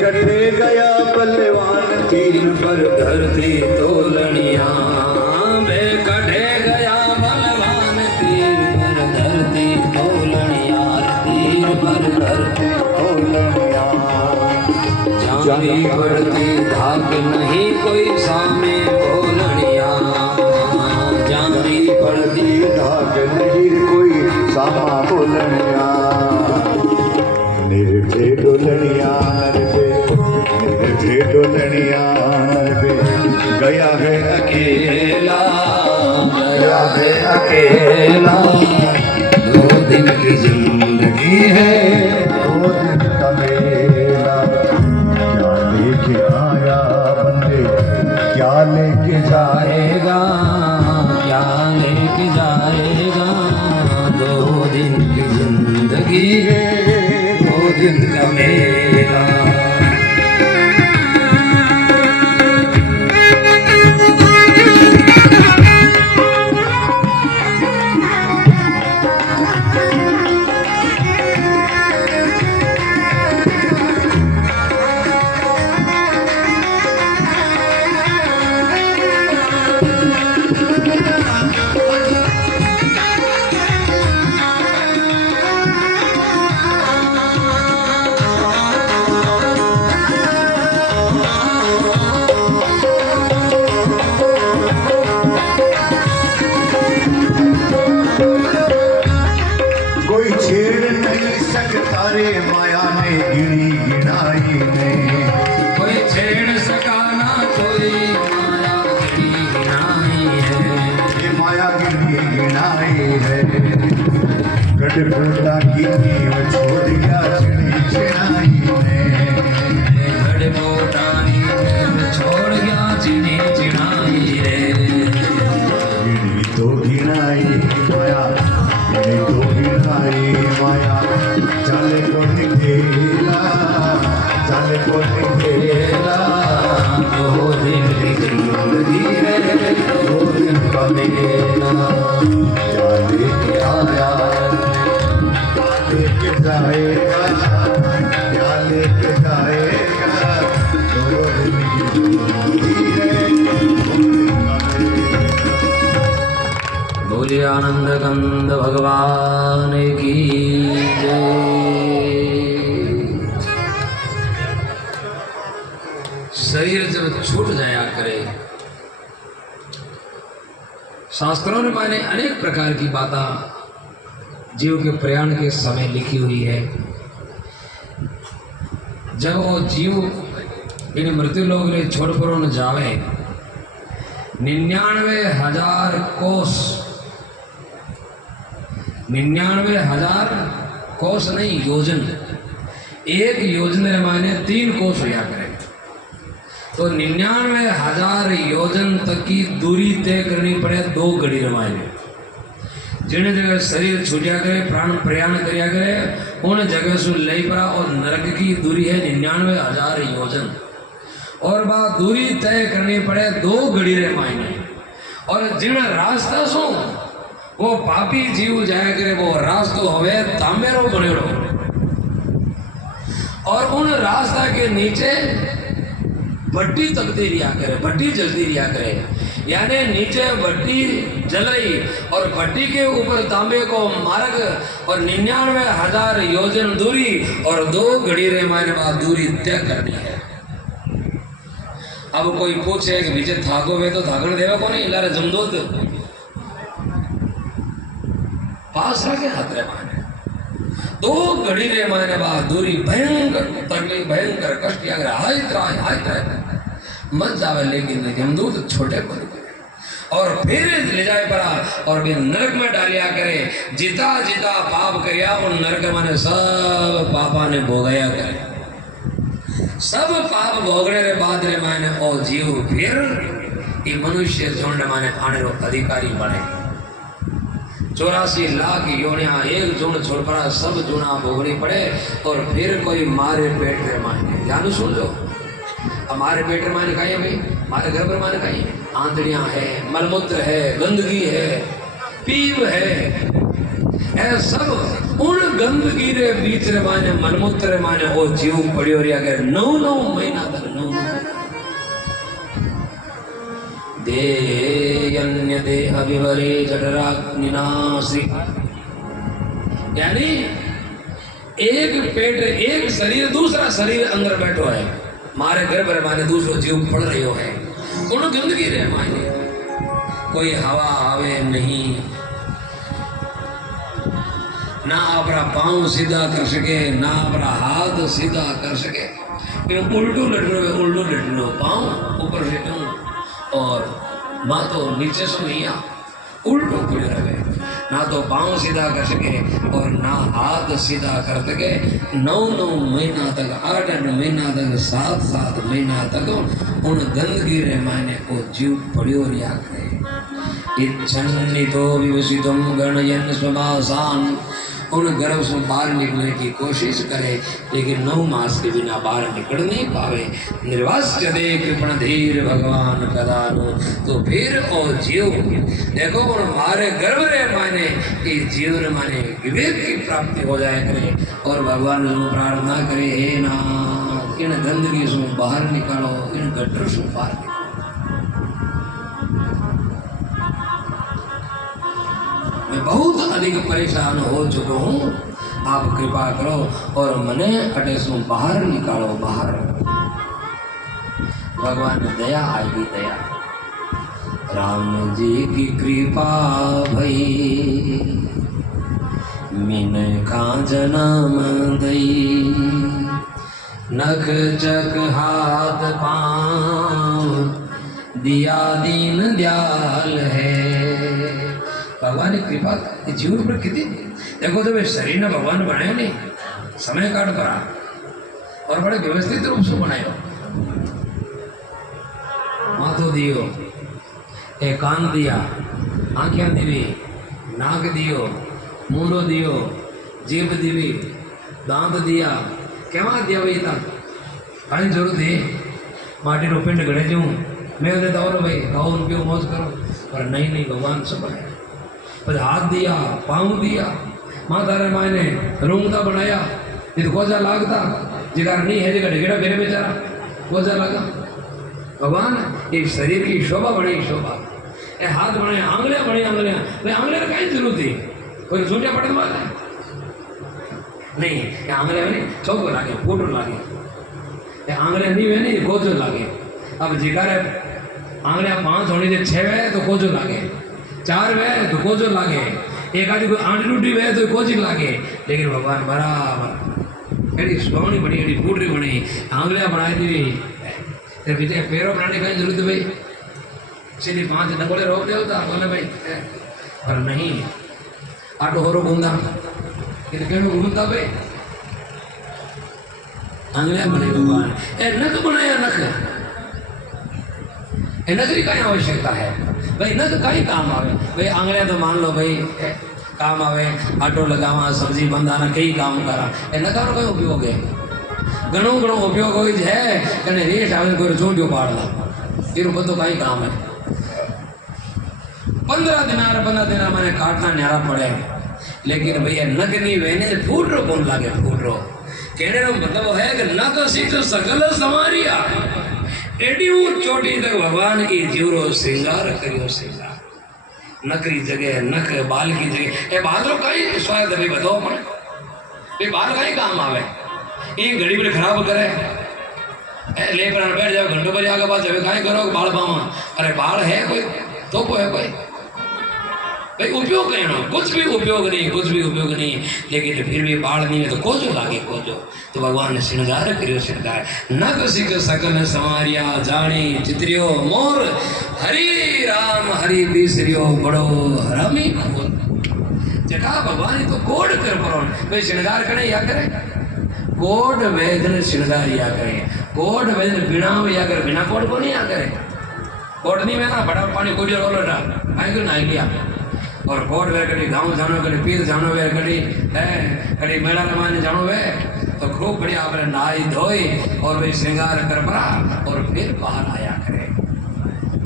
कटे गया बलवान तीन पर धरती तोलनिया में कटे गया बलवान तीन पर धरती तोलनिया तीन पर धरती तोलनिया जानी पड़ती धाक नहीं कोई सामे बोलनिया जानी पड़ती धाक नहीं कोई सामा बोलनिया निर्भय डोलनिया निर्भय डोलनिया गया है अकेला गया है अकेला 2 दिन की जिंदगी है 2 दिन का मेला क्या लेके आया बंदे क्या लेके जाएगा क्या लेके जाएगा 2 दिन की जिंदगी है 2 दिन का मेला माया ने गिनी गिनाई ने कोई छेड़ सका ना कोई माया गिनी गिनाई है ये माया गिनी गिनाई है गढ़बोटा की नींव छोड़ गया चिड़ी चिड़ाई ने गढ़बोटा नींव छोड़ गया चिड़ी चिड़ाई रे गिनी तो गिनाई माया गिनी तो गिनाई माया चले को निकेला 2 दिन की जिंदगी है 2 दिन का मेला क्या लेके आया क्या लेके जाएगा क्या लेके जाएगा 2 दिन की जिंदगी है 2 दिन का मेला बोलिए आनंद कंद भगवान की जय। शरीर जब छूट जाया करे शास्त्रों ने माने अनेक प्रकार की बातें जीव के प्रयाण के समय लिखी हुई है। जब वो जीव इन मृत्यु लोक ने छोड़कर न जावे 99,000 कोस 99,000 कोस नहीं योजन एक योजन माने 3 कोस होया करे तो 99,000 योजन तक की दूरी तय करनी पड़े 2 घड़ी रमाने जिन जगह शरीर छूटिया करे प्राण प्रयाण करिया करे उन जगह से लई पड़ा और नरक की दूरी है 99,000 योजन और बात दूरी तय करनी पड़े 2 घड़ी रे मायने और जिन रास्ता सो वो पापी जीव जाया करे वो रास्तो हवे तांबेरो बनेड़ो और उन रास्ता के नीचे भट्टी तकती रिया करे भट्टी जलती रिया करे यानी नीचे भट्टी जल रही और भट्टी के ऊपर तांबे को मार्ग और 99,000 योजन दूरी और 2 घड़ी रे मायने बाद दूरी तय करनी है। अब कोई पूछे कि बीजे थाको वे तो थाकण देवे को नहीं लारे जमदूत पास रखे हाथ रे माने 2 घड़ी रे मायने बाद दूरी भयंकर तकलीफ भयंकर कष्ट अगर हाय मत जावे लेकिन जमदूत छोटे पड़ गए और फिर ले जाए पड़ा और भी नरक में डालिया करे जिता जिता पाप करिया उन नरक माने सब पापा ने भोगया करे सब पाप भोगने रे बाद रे माने ओ जीव फिर ये मनुष्य झुंड माने आने रो अधिकारी बने 84 लाख योनिया एक जुण छोड़ पड़ा सब जुना भोगनी पड़े और फिर कोई मारे पेट रे माने ध्यान सुन लो हमारे पेट रे माने कहीं भाई हमारे घर पर माने कहीं आंतड़ियां है मलमूत्र है गंदगी है पीप है ए सब उन गंदगी रे बीच रे माने मनमूत्र रे माने ओ जीव पड़ियो रिया के 9 महीना तक 9 दे अन्य देह विवरे जठराग्निनासी, यानी एक पेट एक शरीर दूसरा शरीर अंदर बैठो है, मारे गर्भ रे माने दूसरो जीव पड़ रही है उन गंदगी रे माने। कोई हवा आवे नहीं, ना अपना पांव सीधा कर सके, ना अपना हाथ सीधा कर सके, उल्टू लटनो पांव ऊपर से क्यों और ना तो नीचे से नहीं उल्टू पड़े रहे, ना तो पांव सीधा कर सके और ना हाथ सीधा कर सके। 9 महीना तक 8 महीना तक 7 महीना तक उन गंदगी रे माने को जीव पड़ियो रिया करे। इच्छन्नितो विवसितुम गणयन् स्वमासान, उन गर्भ से बाहर निकलने की कोशिश करे लेकिन 9 मास के बिना बाहर निकल नहीं पावे। निर्वास्य दे कृपण धीर भगवान कदानु, तो फिर ओ जीव देखो उन मारे गर्भ रे माने कि जीव रे माने विवेक की प्राप्ति हो जाए करे और भगवान से प्रार्थना करे, हे नाथ इन गंदगी से बाहर निकालो, इन गटर से बाहर निकालो। मैं बहुत अधिक परेशान हो चुका हूँ, आप कृपा करो और मने अटे से बाहर निकालो बाहर। भगवान दया आएगी दया, राम जी की कृपा भई मिन का जन्म दई, नख चक हाथ पांव दिया दीन दयाल है। भगवान की कृपा जीवन पर कितनी देखो, जब शरीर ने भगवान बनाया नहीं समय काट करा और बड़े व्यवस्थित रूप से बनायो। माथो दियो, एक कान दिया, आंखें दीवी, नाक दियो, मुंडो दियो, जीभ दीवी, दांत दिया, केवा दिया भाई तक कहीं जरूरत है माटी रो पिंड गड़े जाऊँ मैं देता और भाई खाओ पियो मौज करो, पर नहीं भगवान सब बनाया। पर हाथ दिया, पाँव दिया, माता रे मायने रूंगता बनाया, ये कोजा लागता जिगर नहीं है जगह ढेगड़ा मेरे बेचारा कोजा लगा। भगवान एक शरीर की शोभा बड़ी शोभा, ए हाथ बने आंगलियां बड़ी आंगलियां, भाई आंगलियां का कहीं जरूरत थी कोई सूटिया पड़ने वाला है नहीं, ये आंगलियां नहीं चौको लागे फोटो लागे, ये आंगलियां नहीं वे नहीं कोजो लागे। अब जिगर आंगलियां 5 होनी चाहिए 6 वे तो कोजो लागे, 4 वे तो कोजो लागे, एक आदि कोई आंटी टूटी वे तो कोजी लागे। लेकिन भगवान बराबर एडी सोहनी बनी एडी फूटरी बनी आंगलियां बनाई दी, पीछे पैरों बनाने की जरूरत भाई सीधी 5 डंगोले रोक दे होता बोले भाई, पर नहीं आटो होरो घूमता घूमता भाई आंगलियां बने भगवान। ए नख बनाया नख, नख की कहीं आवश्यकता है भाई, नख कहीं काम आवे भाई। आंगलियां तो मान लो भाई काम आवे, आटो लगावा सब्जी बंधाना कई काम करा, नखा रो कोई उपयोग है घणो उपयोग हो है कने रेट आवे कोई चोटियो पाड़ला तेरो बतो कहीं काम है। 15 दिन मैंने काटना न्यारा पड़े, लेकिन भैया नख नहीं वेने फूट रो कौन लागे फूट रो कहने रो मतलब है कि नख सीट सकल समारिया एडी चोटी तक भगवान की जीवरो श्रृंगार करियो श्रृंगार। नकरी जगह नख बाल की जगह ए बाल रो कई स्वाद अभी बताओ पण ये बाल कई काम आवे, ये घड़ी बड़ी खराब करे ए ले पर बैठ जाओ घंटों बजे आगे बात है काई करो बाल पावा, अरे बाल है कोई तो को है कोई भाई उपयोग कहना कुछ भी उपयोग नहीं, लेकिन फिर भी बाढ़ नहीं है तो कोजो लागे कोजो। तो भगवान ने श्रृंगार करियो श्रृंगार, नख सिख सकल समारिया जानी चित्रियो मोर, हरि राम हरि बिसरियो बड़ो हरामी खोल। जटा भगवान तो कोड कर परोन भाई श्रृंगार करे या करे कोड वेदन श्रृंगार या करे, कोड वेदन बिना या करे बिना कोड को नहीं या करे। कोड नहीं में ना बड़ा पानी कोडियो रोलो रा आई क्यों ना लिया और कोट वे कभी गाँव जानो कभी पीर जानो वे कभी है कभी मेला रमाने जानो वे तो खूब बढ़िया अपने नहाई धोई और वे श्रृंगार कर पड़ा और फिर बाहर आया करे।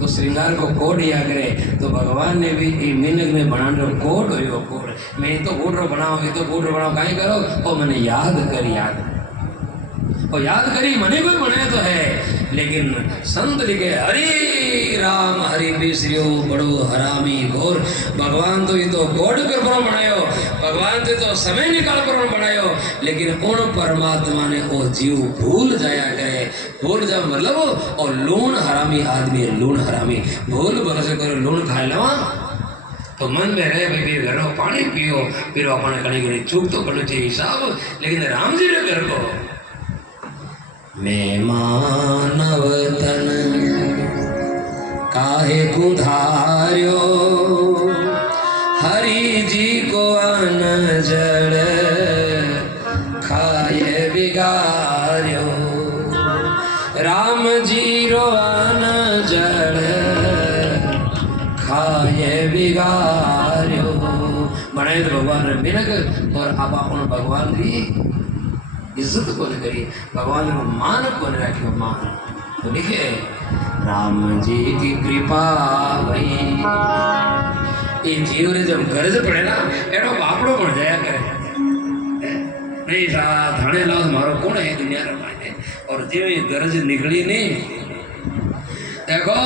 तो श्रृंगार को कोट दिया करे, तो भगवान ने भी मिनक में बनाने कोट हो कोट मैं तो बूढ़ो बनाओ, ये तो बूढ़ो बनाओ, कहीं करो और मैंने याद और याद करी मने कोई बने तो है, लेकिन संत लिखे हरि राम हरि बिसरियो बड़ो हरामी घोर। भगवान तो ये तो गोड कर पर बनायो, भगवान तो समय निकाल कर बनायो, लेकिन उन परमात्मा ने वो जीव भूल जाया करे। भूल जा मतलब और लूण हरामी आदमी, लूण हरामी भूल भरोसे करो लूण खा लवा तो मन में रहे भाई घरों पानी पियो, फिर अपने कड़ी घड़ी चूक तो करना चाहिए हिसाब, लेकिन राम जी ने घर को मैं मानव तन काहे कुधार्यो, हरि जी को अन जड़ खाए बिगार्यो, राम जी रो अन जड़ खाए बिगार्यो। बनाए तो भगवान मिनक और आप अपन भगवान की इज्जत को करी, भगवान को मान को रखियो मान। तो लिखे राम जी की कृपा भई, ये जीव ने जब गरज पड़े ना एडो बापड़ो पड़ जाया करे नहीं सा थाने लाओ मारो कौन है दुनिया रे माने, और जीव गरज निकली नहीं देखो